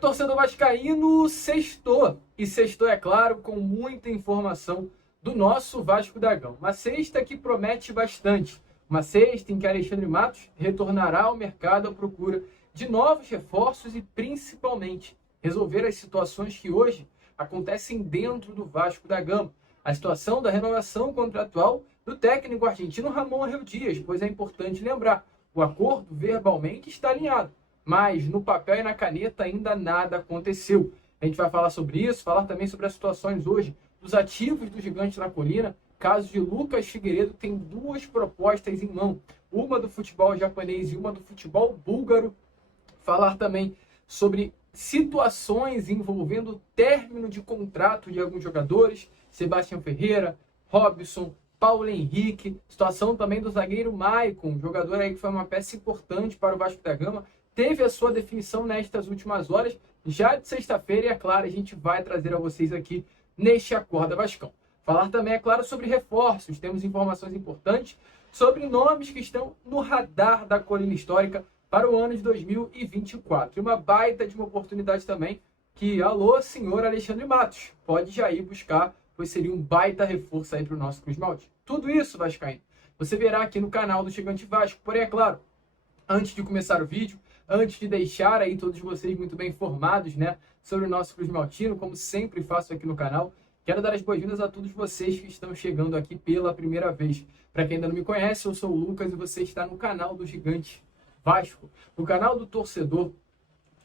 Torcedor vascaíno, sextou. E sextou, é claro, com muita informação do nosso Vasco da Gama. Uma sexta que promete bastante. Uma sexta em que Alexandre Matos retornará ao mercado à procura de novos reforços e, principalmente, resolver as situações que hoje acontecem dentro do Vasco da Gama. A situação da renovação contratual do técnico argentino Ramon Arreu Dias, pois é importante lembrar, o acordo verbalmente está alinhado, mas no papel e na caneta ainda nada aconteceu. A gente vai falar sobre isso, falar também sobre as situações hoje dos ativos do Gigante na Colina. Caso de Lucas Figueiredo tem duas propostas em mão, uma do futebol japonês e uma do futebol búlgaro. Falar também sobre situações envolvendo o término de contrato de alguns jogadores, Sebastião Ferreira, Robson, Paulo Henrique, situação também do zagueiro Maicon, jogador aí que foi uma peça importante para o Vasco da Gama, teve a sua definição nestas últimas horas, já de sexta-feira, e é claro, a gente vai trazer a vocês aqui neste Acorda Vascão. Falar também, é claro, sobre reforços, temos informações importantes sobre nomes que estão no radar da Colina Histórica para o ano de 2024. E uma baita de uma oportunidade também que, alô, senhor Alexandre Matos, pode já ir buscar, pois seria um baita reforço aí para o nosso Cruz Maltino. Tudo isso, vascaíno, você verá aqui no canal do Gigante Vasco. Porém, é claro, antes de começar o vídeo, antes de deixar aí todos vocês muito bem informados, né, sobre o nosso Cruz Maltino, como sempre faço aqui no canal, quero dar as boas-vindas a todos vocês que estão chegando aqui pela primeira vez. Para quem ainda não me conhece, eu sou o Lucas e você está no canal do Gigante Vasco, o canal do torcedor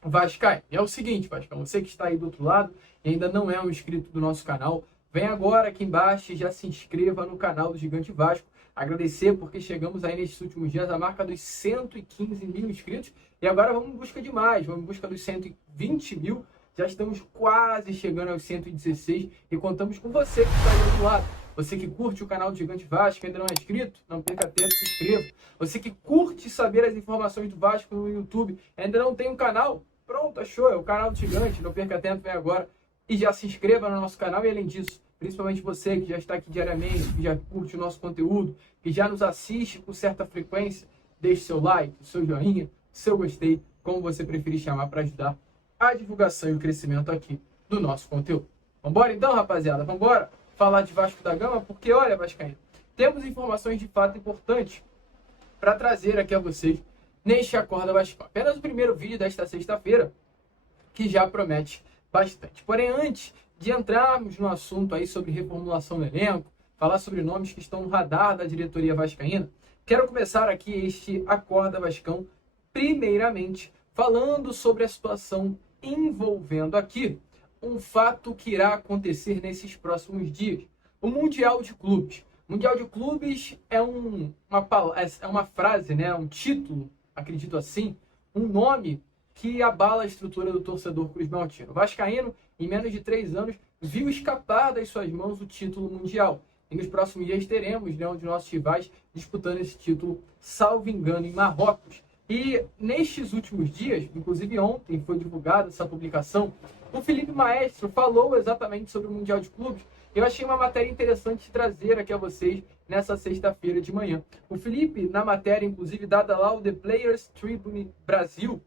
vascaíno. É o seguinte, Vascão, você que está aí do outro lado e ainda não é um inscrito do nosso canal, vem agora aqui embaixo e já se inscreva no canal do Gigante Vasco. Agradecer porque chegamos aí nesses últimos dias à marca dos 115 mil inscritos e agora vamos em busca de mais, vamos em busca dos 120 mil. Já estamos quase chegando aos 116 e contamos com você que está aí do outro lado. Você que curte o canal do Gigante Vasco, ainda não é inscrito, não perca tempo, se inscreva. Você que curte saber as informações do Vasco no YouTube, ainda não tem um canal, pronto, achou, é o canal do Gigante, não perca tempo, vem agora e já se inscreva no nosso canal. E além disso, principalmente você que já está aqui diariamente, que já curte o nosso conteúdo, que já nos assiste com certa frequência, deixe seu like, seu joinha, seu gostei, como você preferir chamar, para ajudar a divulgação e o crescimento aqui do nosso conteúdo. Vambora então, rapaziada? Vambora falar de Vasco da Gama, porque olha, vascaíno, temos informações de fato importantes para trazer aqui a vocês neste Acorda Vascão. Apenas o primeiro vídeo desta sexta-feira, que já promete bastante. Porém, antes de entrarmos no assunto aí sobre reformulação do elenco, falar sobre nomes que estão no radar da diretoria vascaína, quero começar aqui este Acorda Vascão, primeiramente, falando sobre a situação envolvendo aqui um fato que irá acontecer nesses próximos dias. O Mundial de Clubes. Mundial de Clubes é uma frase, né? Um título, acredito assim, um nome que abala a estrutura do torcedor Cruz Maltino. O vascaíno, em menos de 3 anos, viu escapar das suas mãos o título mundial. E nos próximos dias teremos, né, um de nossos rivais disputando esse título, salvo engano, em Marrocos. E nestes últimos dias, inclusive ontem foi divulgada essa publicação, o Felipe Maestro falou exatamente sobre o Mundial de Clubes. Eu achei uma matéria interessante de trazer aqui a vocês nessa sexta-feira de manhã. O Felipe, na matéria, inclusive dada lá o The Players Tribune Brasil,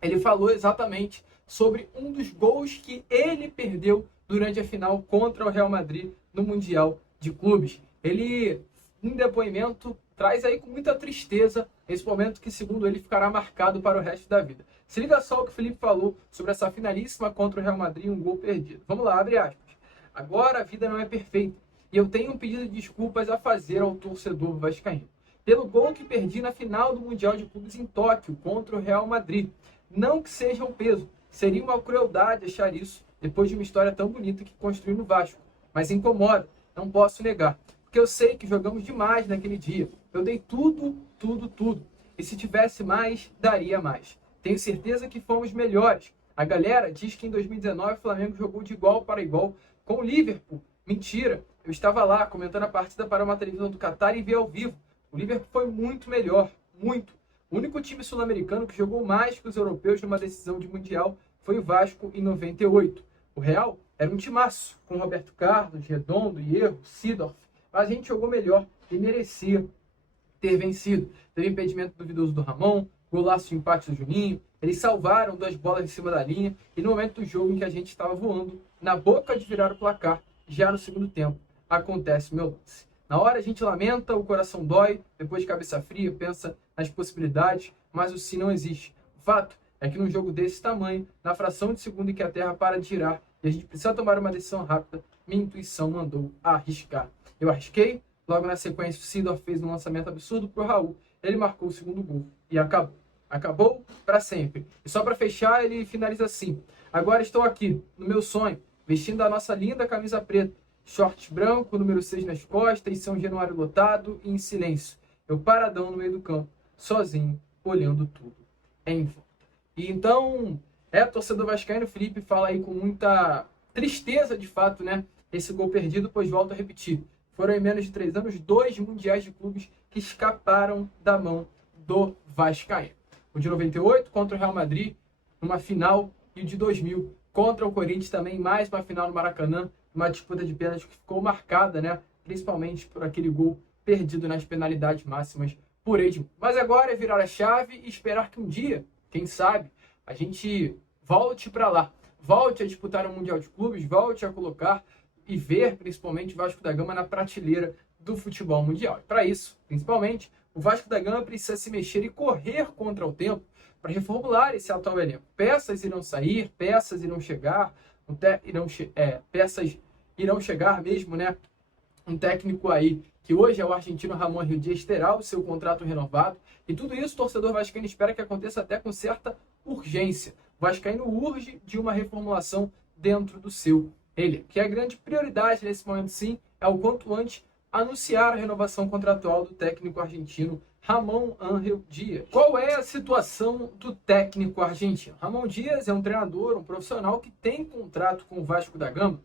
ele falou exatamente sobre um dos gols que ele perdeu durante a final contra o Real Madrid no Mundial de Clubes. Ele, em depoimento, traz aí com muita tristeza esse momento que, segundo ele, ficará marcado para o resto da vida. Se liga só o que o Felipe falou sobre essa finalíssima contra o Real Madrid, um gol perdido. Vamos lá, abre aspas. Agora a vida não é perfeita e eu tenho um pedido de desculpas a fazer ao torcedor vascaíno. Pelo gol que perdi na final do Mundial de Clubes em Tóquio contra o Real Madrid. Não que seja um peso, seria uma crueldade achar isso depois de uma história tão bonita que construí no Vasco. Mas incomoda, não posso negar. Porque eu sei que jogamos demais naquele dia. Eu dei tudo. E se tivesse mais, daria mais. Tenho certeza que fomos melhores. A galera diz que em 2019 o Flamengo jogou de igual para igual com o Liverpool. Mentira. Eu estava lá comentando a partida para uma televisão do Catar e vi ao vivo. O Liverpool foi muito melhor. Muito. O único time sul-americano que jogou mais que os europeus numa decisão de Mundial foi o Vasco em 98. O Real era um timaço, com Roberto Carlos, Redondo, Hierro, Seedorf. Mas a gente jogou melhor e merecia ter vencido. Teve impedimento duvidoso do Ramon, golaço de empate do Juninho, eles salvaram 2 bolas em cima da linha, e no momento do jogo em que a gente estava voando, na boca de virar o placar, já no segundo tempo, acontece o meu lance. Na hora a gente lamenta, o coração dói, depois de cabeça fria, pensa nas possibilidades, mas o sim não existe. O fato é que num jogo desse tamanho, na fração de segundo em que a Terra para de girar e a gente precisa tomar uma decisão rápida, minha intuição mandou arriscar. Eu arrisquei, logo na sequência o Sidor fez um lançamento absurdo para o Raul, ele marcou o segundo gol e acabou. Acabou para sempre. E só para fechar, ele finaliza assim: agora estou aqui, no meu sonho, vestindo a nossa linda camisa preta, short branco, número 6 nas costas, São Januário lotado e em silêncio. Eu paradão no meio do campo, sozinho, olhando tudo em volta. E então, torcedor vascaíno, o Felipe fala aí com muita tristeza, de fato, né? Esse gol perdido, pois volto a repetir. Foram em menos de 3 anos, 2 mundiais de clubes que escaparam da mão do vascaíno. O de 98 contra o Real Madrid, numa final, e o de 2000 contra o Corinthians também, mais uma final no Maracanã, uma disputa de pênaltis que ficou marcada, né? Principalmente por aquele gol perdido nas penalidades máximas por Edmundo. Mas agora é virar a chave e esperar que um dia, quem sabe, a gente volte para lá, volte a disputar um Mundial de Clubes, volte a colocar e ver, principalmente, o Vasco da Gama na prateleira do futebol mundial. Para isso, principalmente, o Vasco da Gama precisa se mexer e correr contra o tempo para reformular esse atual elenco. Peças irão sair, peças irão chegar, peças irão chegar mesmo, né? Um técnico aí, que hoje é o argentino Ramon Rio Dias, terá o seu contrato renovado. E tudo isso o torcedor vascaíno espera que aconteça até com certa urgência. O vascaíno urge de uma reformulação dentro do seu elenco. Que a grande prioridade nesse momento, sim, é o quanto antes anunciar a renovação contratual do técnico argentino Ramon Ángel Dias. Qual é a situação do técnico argentino? Ramon Dias é um treinador, um profissional que tem contrato com o Vasco da Gama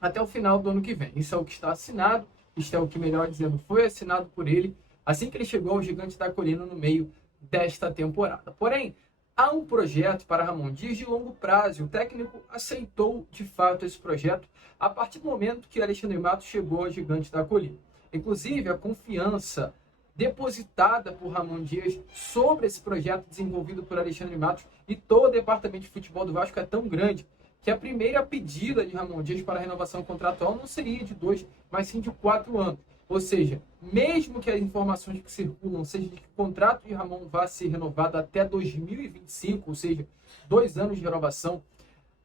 até o final do ano que vem. Isso é o que está assinado, isto é o que, melhor dizendo, foi assinado por ele assim que ele chegou ao Gigante da Colina no meio desta temporada. Porém, há um projeto para Ramon Dias de longo prazo. O técnico aceitou de fato esse projeto a partir do momento que Alexandre Matos chegou ao Gigante da Colina. Inclusive, a confiança depositada por Ramon Dias sobre esse projeto desenvolvido por Alexandre Matos e todo o departamento de futebol do Vasco é tão grande que a primeira pedida de Ramon Dias para a renovação contratual não seria de 2, mas sim de 4 anos. Ou seja, mesmo que as informações que circulam sejam de que o contrato de Ramon vá ser renovado até 2025, ou seja, 2 anos de renovação,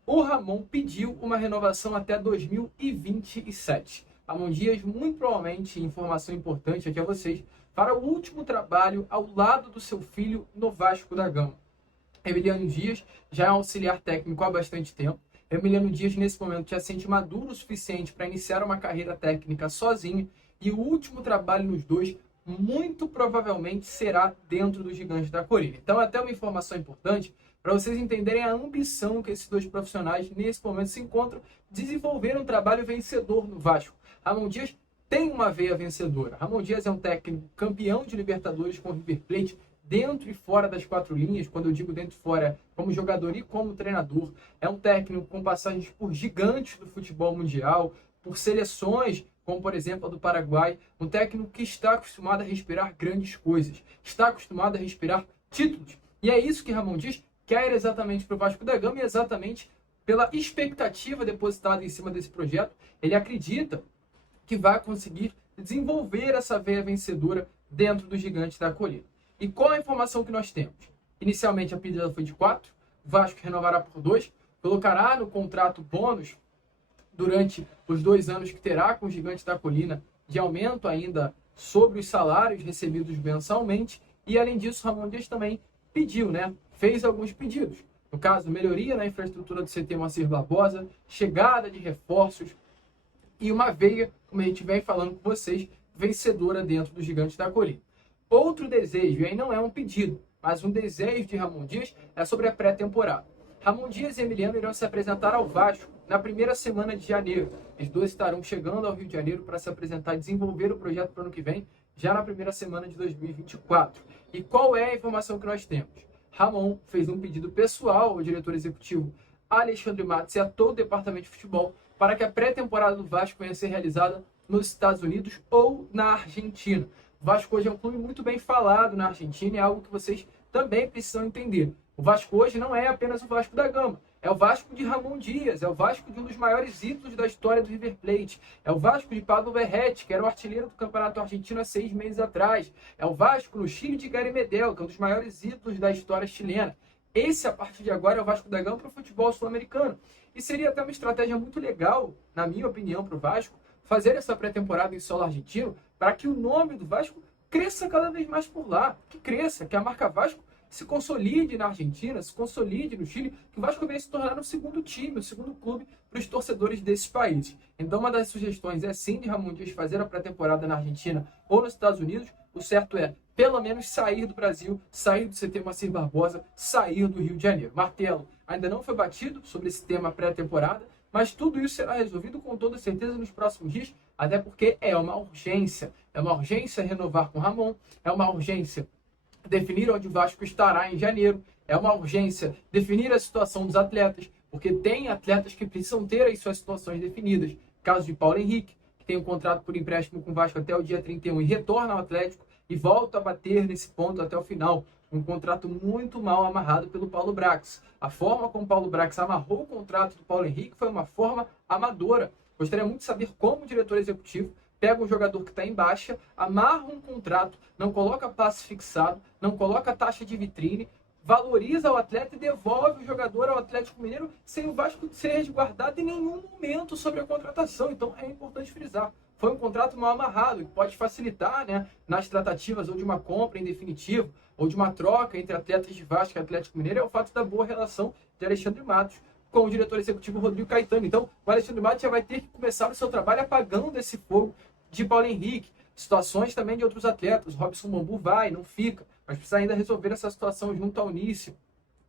o Ramon pediu uma renovação até 2027. Ramon Dias, muito provavelmente, informação importante aqui a vocês, para o último trabalho ao lado do seu filho no Vasco da Gama. Emiliano Dias já é um auxiliar técnico há bastante tempo. Emiliano Dias, nesse momento, já se sente maduro o suficiente para iniciar uma carreira técnica sozinho. E o último trabalho nos dois, muito provavelmente, será dentro do Gigante da Colina. Então, até uma informação importante para vocês entenderem a ambição que esses dois profissionais, nesse momento, se encontram, desenvolver um trabalho vencedor no Vasco. Ramon Dias tem uma veia vencedora. Ramon Dias é um técnico campeão de Libertadores com o River Plate, dentro e fora das 4 linhas. Quando eu digo dentro e fora, como jogador e como treinador. É um técnico com passagens por gigantes do futebol mundial, por seleções, como por exemplo a do Paraguai. Um técnico que está acostumado a respirar grandes coisas, está acostumado a respirar títulos. E é isso que Ramon Dias quer exatamente para o Vasco da Gama, e exatamente pela expectativa depositada em cima desse projeto, ele acredita que vai conseguir desenvolver essa veia vencedora dentro do Gigante da Colina. E qual a informação que nós temos? Inicialmente a pedida foi de 4, o Vasco renovará por 2, colocará no contrato bônus durante os 2 anos que terá com o Gigante da Colina, de aumento ainda sobre os salários recebidos mensalmente, e além disso, Ramon Dias também pediu, fez alguns pedidos. No caso, melhoria na infraestrutura do CT Moacir Barbosa, chegada de reforços e uma veia, como a gente vem falando com vocês, vencedora dentro do Gigante da Colina. Outro desejo, e aí não é um pedido, mas um desejo de Ramon Dias é sobre a pré-temporada. Ramon Dias e Emiliano irão se apresentar ao Vasco na primeira semana de janeiro. Os dois estarão chegando ao Rio de Janeiro para se apresentar e desenvolver o projeto para o ano que vem, já na primeira semana de 2024. E qual é a informação que nós temos? Ramon fez um pedido pessoal ao diretor executivo Alexandre Matos e a todo o departamento de futebol para que a pré-temporada do Vasco venha a ser realizada nos Estados Unidos ou na Argentina. O Vasco hoje é um clube muito bem falado na Argentina, é algo que vocês também precisam entender. O Vasco hoje não é apenas o Vasco da Gama. É o Vasco de Ramon Dias, é o Vasco de um dos maiores ídolos da história do River Plate. É o Vasco de Pablo Verrete, que era o artilheiro do Campeonato Argentino há 6 meses atrás. É o Vasco no Chile de Gary Medel, que é um dos maiores ídolos da história chilena. Esse, a partir de agora, é o Vasco da Gama para o futebol sul-americano. E seria até uma estratégia muito legal, na minha opinião, para o Vasco, fazer essa pré-temporada em solo argentino, para que o nome do Vasco cresça cada vez mais por lá. Que cresça, que a marca Vasco se consolide na Argentina, se consolide no Chile, que o Vasco venha se tornar o segundo time, o segundo clube para os torcedores desses países. Então, uma das sugestões é sim de Ramon Dias fazer a pré-temporada na Argentina ou nos Estados Unidos. O certo é, pelo menos, sair do Brasil, sair do CT Moacir Barbosa, sair do Rio de Janeiro. Martelo ainda não foi batido sobre esse tema pré-temporada, mas tudo isso será resolvido com toda certeza nos próximos dias, até porque é uma urgência renovar com Ramon, é uma urgência definir onde o Vasco estará em janeiro, é uma urgência definir a situação dos atletas, porque tem atletas que precisam ter as suas situações definidas. Caso de Paulo Henrique, que tem um contrato por empréstimo com o Vasco até o dia 31 e retorna ao Atlético e volta a bater nesse ponto até o final. Um contrato muito mal amarrado pelo Paulo Brax. A forma como o Paulo Brax amarrou o contrato do Paulo Henrique foi uma forma amadora. Gostaria muito de saber como o diretor executivo pega um jogador que está em baixa, amarra um contrato, não coloca passe fixado, não coloca taxa de vitrine, valoriza o atleta e devolve o jogador ao Atlético Mineiro sem o Vasco ser resguardado em nenhum momento sobre a contratação. Então é importante frisar. Foi um contrato mal amarrado, que pode facilitar, né, nas tratativas ou de uma compra em definitivo, ou de uma troca entre atletas de Vasco e Atlético Mineiro, é o fato da boa relação de Alexandre Matos com o diretor executivo Rodrigo Caetano. Então, o Alexandre Matos já vai ter que começar o seu trabalho apagando esse fogo de Paulo Henrique. Situações também de outros atletas. Robson Bambu vai, não fica, mas precisa ainda resolver essa situação junto ao Nício.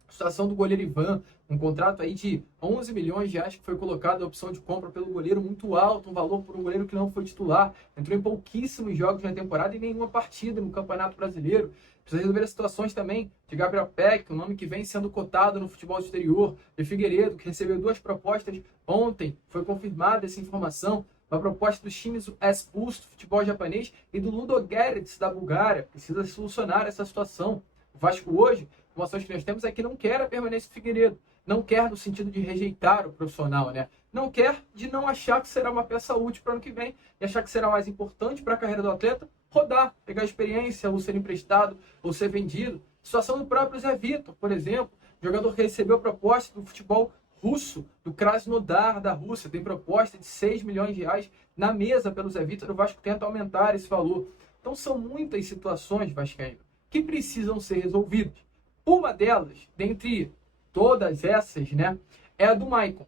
A situação do goleiro Ivan, um contrato aí de 11 milhões de reais que foi colocado a opção de compra pelo goleiro, muito alto, um valor por um goleiro que não foi titular, entrou em pouquíssimos jogos na temporada e nenhuma partida no Campeonato Brasileiro. Precisa resolver as situações também de Gabriel Peck, um nome que vem sendo cotado no futebol exterior, de Figueiredo, que recebeu 2 propostas ontem, foi confirmada essa informação, uma proposta dos times expulso do futebol japonês e do Ludogorets da Bulgária. Precisa solucionar essa situação. O Vasco hoje, informações que nós temos é que não quer a permanência do Figueiredo. Não quer no sentido de rejeitar o profissional, né? Não quer de não achar que será uma peça útil para o ano que vem e achar que será mais importante para a carreira do atleta rodar, pegar experiência, ou ser emprestado, ou ser vendido. Situação do próprio Zé Vitor, por exemplo, jogador que recebeu a proposta do futebol russo, do Krasnodar da Rússia, tem proposta de 6 milhões de reais na mesa pelo Zé Vitor, o Vasco tenta aumentar esse valor. Então são muitas situações, vascaíno, que precisam ser resolvidas. Uma delas, dentre todas essas, né, é a do Maicon.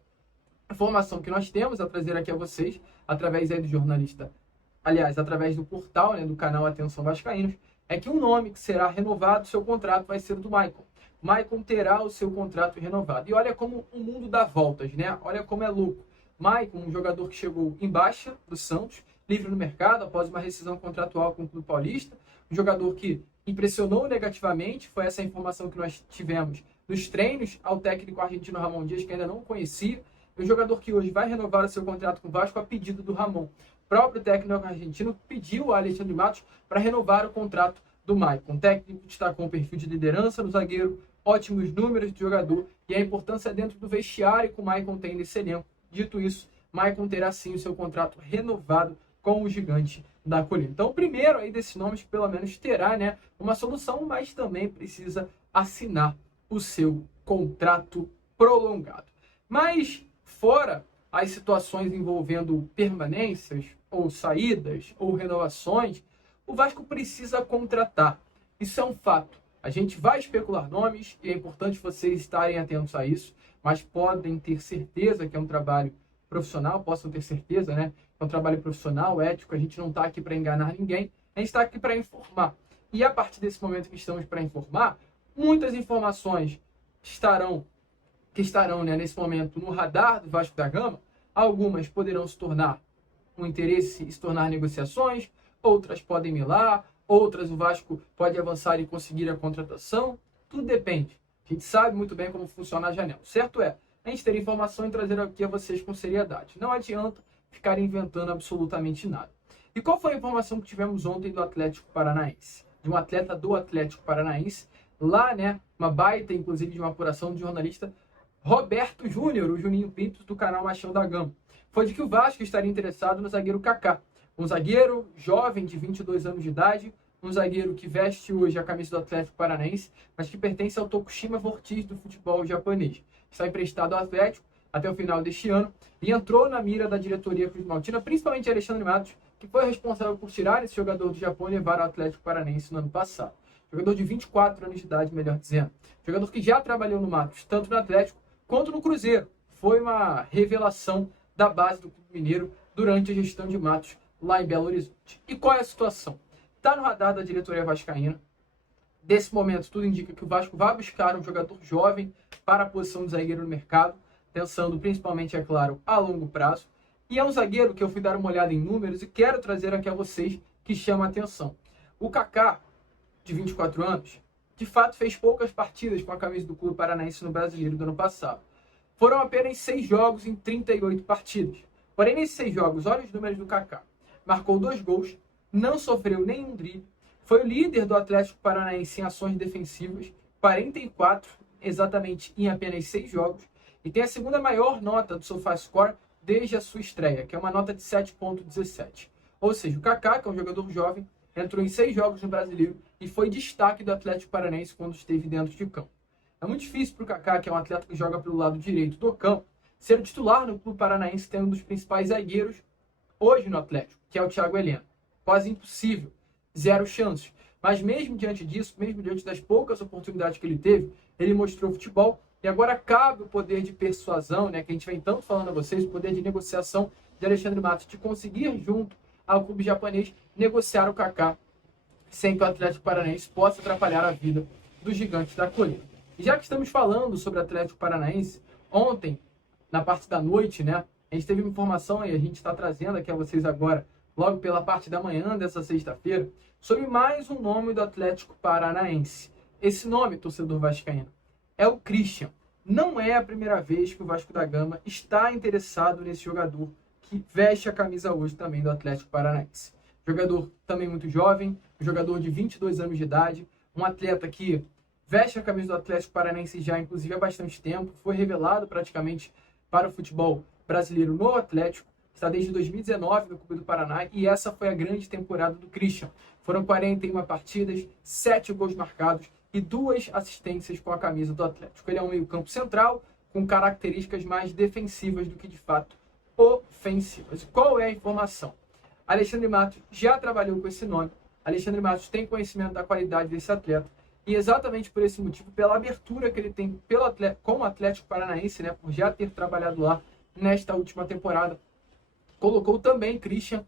A informação que nós temos a trazer aqui a vocês, através aí do jornalista, aliás, através do portal, né, do canal Atenção Vascaínos, é que um nome que será renovado, seu contrato vai ser o do Maicon. Maicon terá o seu contrato renovado. E olha como o mundo dá voltas, né? Olha como é louco. Maicon, um jogador que chegou em baixa do Santos, livre no mercado após uma rescisão contratual com o Clube Paulista, um jogador que impressionou negativamente, foi essa informação que nós tivemos nos treinos ao técnico argentino Ramon Dias, que ainda não conhecia, e um jogador que hoje vai renovar o seu contrato com o Vasco a pedido do Ramon. O próprio técnico argentino pediu a Alexandre Matos para renovar o contrato do Maicon. O técnico destacou um perfil de liderança no zagueiro, ótimos números de jogador e a importância dentro do vestiário que o Maicon tem nesse elenco. Dito isso, Maicon terá sim o seu contrato renovado com o gigante da colina. Então, o primeiro aí desses nomes, pelo menos, terá, né, uma solução, mas também precisa assinar o seu contrato prolongado. Mas, fora as situações envolvendo permanências, ou saídas, ou renovações, o Vasco precisa contratar. Isso é um fato. A gente vai especular nomes e é importante vocês estarem atentos a isso, mas podem ter certeza que é um trabalho profissional, possam ter certeza, né? É um trabalho profissional, ético, a gente não está aqui para enganar ninguém, a gente está aqui para informar. E a partir desse momento que estamos para informar, muitas informações que estarão, né, nesse momento no radar do Vasco da Gama, algumas poderão se tornar um interesse e se tornar negociações, outras podem melar, outras o Vasco pode avançar e conseguir a contratação, tudo depende. A gente sabe muito bem como funciona a janela. Certo é, a gente ter informação e trazer aqui a vocês com seriedade. Não adianta ficar inventando absolutamente nada. E qual foi a informação que tivemos ontem do Atlético Paranaense? De um atleta do Atlético Paranaense, lá, né, uma baita, inclusive, de uma apuração do jornalista Roberto Júnior, o Juninho Pinto, do canal Machão da Gama. Foi de que o Vasco estaria interessado no zagueiro Kaká, um zagueiro jovem de 22 anos de idade, um zagueiro que veste hoje a camisa do Atlético Paranaense, mas que pertence ao Tokushima Vortis do futebol japonês. Está emprestado ao Atlético até o final deste ano e entrou na mira da diretoria cruzmaltina, principalmente Alexandre Matos, que foi responsável por tirar esse jogador do Japão e levar ao Atlético Paranaense no ano passado. Jogador de 24 anos de idade, melhor dizendo. Jogador que já trabalhou no Matos, tanto no Atlético quanto no Cruzeiro. Foi uma revelação da base do Clube Mineiro durante a gestão de Matos lá em Belo Horizonte. E qual é a situação? Está no radar da diretoria vascaína. Desse momento, tudo indica que o Vasco vai buscar um jogador jovem para a posição de zagueiro no mercado, pensando principalmente, é claro, a longo prazo. E é um zagueiro que eu fui dar uma olhada em números e quero trazer aqui a vocês que chama a atenção. O Kaká, de 24 anos, de fato fez poucas partidas com a camisa do Clube Paranaense no Brasileiro do ano passado. Foram apenas 6 jogos em 38 partidas. Porém, nesses 6 jogos, olha os números do Kaká. Marcou 2 gols, não sofreu nenhum drible, foi o líder do Atlético Paranaense em ações defensivas, 44 exatamente em apenas 6 jogos, e tem a segunda maior nota do SofaScore desde a sua estreia, que é uma nota de 7,17. Ou seja, o Kaká, que é um jogador jovem, entrou em 6 jogos no Brasileiro e foi destaque do Atlético Paranaense quando esteve dentro de campo. É muito difícil para o Kaká, que é um atleta que joga pelo lado direito do campo, ser titular no Clube Paranaense, tendo um dos principais zagueiros hoje no Atlético, que é o Thiago Heleno. Quase impossível, 0 chances. Mas mesmo diante disso, mesmo diante das poucas oportunidades que ele teve, ele mostrou futebol e agora cabe o poder de persuasão, né, que a gente vem tanto falando a vocês, o poder de negociação de Alexandre Matos, de conseguir junto ao clube japonês negociar o Kaká sem que o Atlético Paranaense possa atrapalhar a vida dos gigantes da colina. E já que estamos falando sobre o Atlético Paranaense, ontem, na parte da noite, né, a gente teve uma informação e a gente está trazendo aqui a vocês agora, logo pela parte da manhã dessa sexta-feira, sobre mais um nome do Atlético Paranaense. Esse nome, torcedor vascaíno, é o Christian. Não é a primeira vez que o Vasco da Gama está interessado nesse jogador que veste a camisa hoje também do Atlético Paranaense. Jogador também muito jovem, um jogador de 22 anos de idade, um atleta que veste a camisa do Atlético Paranaense já, inclusive, há bastante tempo, foi revelado praticamente para o futebol brasileiro no Atlético, está desde 2019 no Clube do Paraná e essa foi a grande temporada do Christian. Foram 41 partidas, 7 gols marcados e 2 assistências com a camisa do Atlético. Ele é um meio-campo central com características mais defensivas do que de fato ofensivas. Qual é a informação? Alexandre Matos já trabalhou com esse nome. Alexandre Matos tem conhecimento da qualidade desse atleta e exatamente por esse motivo, pela abertura que ele tem com o Atlético Paranaense, né, por já ter trabalhado lá nesta última temporada, colocou também Christian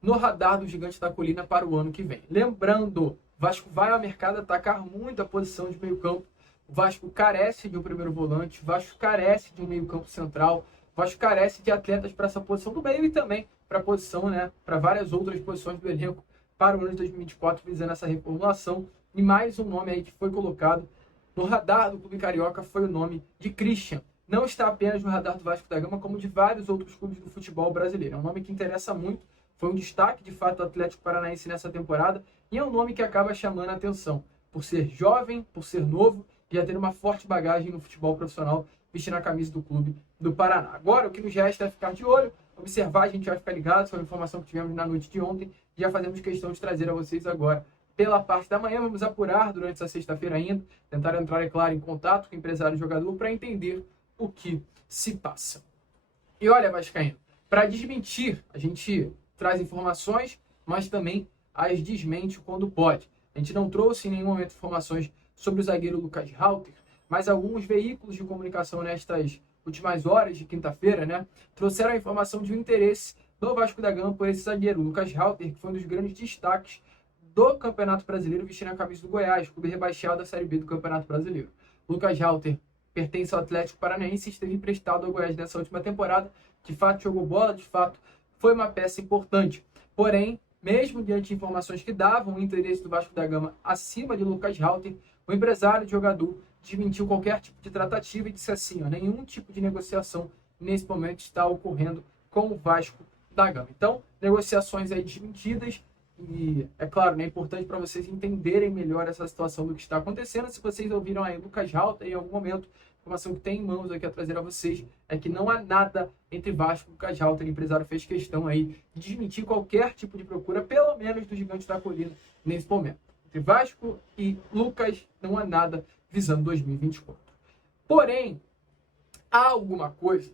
no radar do Gigante da Colina para o ano que vem. Lembrando, Vasco vai ao mercado atacar muito a posição de meio campo. O Vasco carece de um primeiro volante, o Vasco carece de um meio campo central, o Vasco carece de atletas para essa posição do meio e também para a posição, né, para várias outras posições do elenco para o ano de 2024, visando essa reformulação. E mais um nome aí que foi colocado no radar do Clube Carioca foi o nome de Christian. Não está apenas no radar do Vasco da Gama, como de vários outros clubes do futebol brasileiro. É um nome que interessa muito, foi um destaque de fato do Atlético Paranaense nessa temporada e é um nome que acaba chamando a atenção por ser jovem, por ser novo e a ter uma forte bagagem no futebol profissional, vestindo a camisa do Clube do Paraná. Agora, o que nos resta é ficar de olho, observar, a gente vai ficar ligado sobre a informação que tivemos na noite de ontem e já fazemos questão de trazer a vocês agora pela parte da manhã. Vamos apurar durante essa sexta-feira ainda, tentar entrar, é claro, em contato com o empresário e jogador para entender o que se passa. E olha, vascaíno, para desmentir, a gente traz informações, mas também as desmente quando pode. A gente não trouxe em nenhum momento informações sobre o zagueiro Lucas Halter, mas alguns veículos de comunicação nestas últimas horas de quinta-feira, né, trouxeram a informação de um interesse do Vasco da Gama por esse zagueiro, Lucas Halter, que foi um dos grandes destaques do Campeonato Brasileiro, vestindo a camisa do Goiás, clube rebaixado da Série B do Campeonato Brasileiro. Lucas Halter pertence ao Atlético Paranaense e esteve emprestado ao Goiás nessa última temporada. De fato, jogou bola, de fato, foi uma peça importante. Porém, mesmo diante de informações que davam o interesse do Vasco da Gama acima de Lucas Halter, o empresário de jogador desmentiu qualquer tipo de tratativa e disse assim, nenhum tipo de negociação nesse momento está ocorrendo com o Vasco da Gama. Então, negociações aí desmentidas, E é claro, né, é importante para vocês entenderem melhor essa situação do que está acontecendo. Se vocês ouviram aí Lucas Halter em algum momento, a informação que tem em mãos aqui a trazer a vocês é que não há nada entre Vasco e Lucas Halter. O empresário fez questão aí de desmentir qualquer tipo de procura, pelo menos do Gigante da Colina, nesse momento. Entre Vasco e Lucas não há nada visando 2024. Porém, há alguma coisa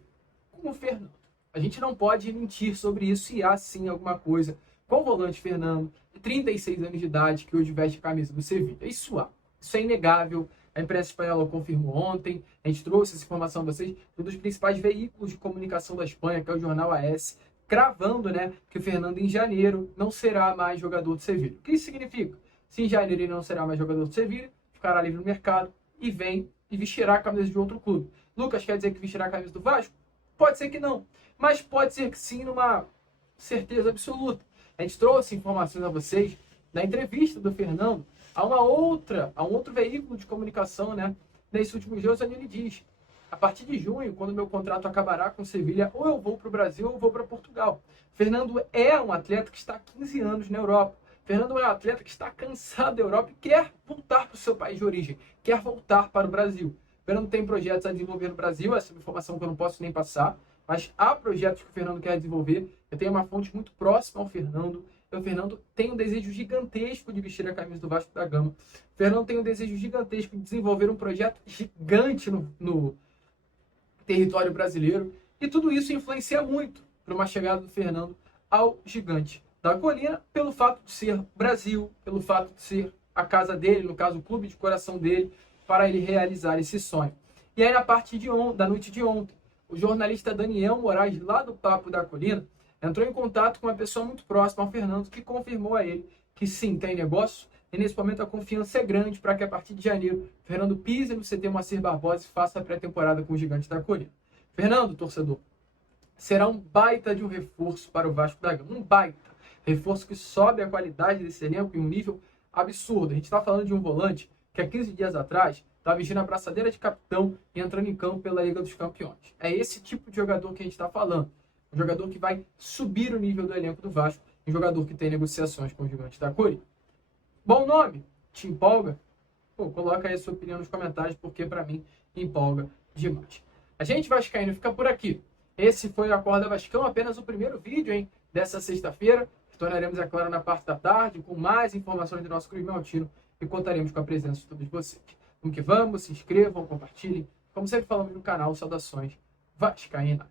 com o Fernando. A gente não pode mentir sobre isso e há sim alguma coisa com o volante Fernando, de 36 anos de idade, que hoje veste a camisa do Sevilla. Isso há. Isso é inegável. A imprensa espanhola confirmou ontem. A gente trouxe essa informação a vocês, um dos principais veículos de comunicação da Espanha, que é o jornal AS, cravando, né, que o Fernando em janeiro não será mais jogador do Sevilla. O que isso significa? Se em janeiro ele não será mais jogador do Sevilla, ficará livre no mercado e vem e vestirá a camisa de outro clube. Lucas, quer dizer que vestirá a camisa do Vasco? Pode ser que não, mas pode ser que sim, numa certeza absoluta. A gente trouxe informações a vocês na entrevista do Fernando a um outro veículo de comunicação, né? Nesses últimos dias, onde ele diz: a partir de junho, quando meu contrato acabará com o Sevilla, ou eu vou para o Brasil ou eu vou para Portugal. Fernando é um atleta que está há 15 anos na Europa. Fernando é um atleta que está cansado da Europa e quer voltar para o seu país de origem, quer voltar para o Brasil. Fernando tem projetos a desenvolver no Brasil, essa é uma informação que eu não posso nem passar, mas há projetos que o Fernando quer desenvolver. Eu tenho uma fonte muito próxima ao Fernando. O Fernando tem um desejo gigantesco de vestir a camisa do Vasco da Gama. O Fernando tem um desejo gigantesco de desenvolver um projeto gigante no território brasileiro. E tudo isso influencia muito para uma chegada do Fernando ao Gigante da Colina, pelo fato de ser Brasil, pelo fato de ser a casa dele, no caso o clube de coração dele, para ele realizar esse sonho. E aí na parte da noite de ontem, o jornalista Daniel Moraes, lá do Papo da Colina, entrou em contato com uma pessoa muito próxima ao Fernando, que confirmou a ele que sim, tem negócio, e nesse momento a confiança é grande para que a partir de janeiro, Fernando pise no CT Moacir Barbosa e faça a pré-temporada com o Gigante da Colina. Fernando, torcedor, será um baita de um reforço para o Vasco da Gama, um baita reforço que sobe a qualidade desse elenco em um nível absurdo. A gente está falando de um volante que há 15 dias atrás está vestindo a braçadeira de capitão e entrando em campo pela Liga dos Campeões. É esse tipo de jogador que a gente está falando. Um jogador que vai subir o nível do elenco do Vasco, um jogador que tem negociações com o Gigante da Colina. Bom nome? Te empolga? Pô, coloca aí a sua opinião nos comentários, porque para mim empolga demais. A gente vascaíno fica por aqui. Esse foi o Acorda Vascão, apenas o primeiro vídeo, hein, dessa sexta-feira. Tornaremos, é claro, na parte da tarde, com mais informações do nosso Clube Maltino e contaremos com a presença de todos vocês. Vamos que vamos, se inscrevam, compartilhem. Como sempre falamos no canal, saudações vascaínas.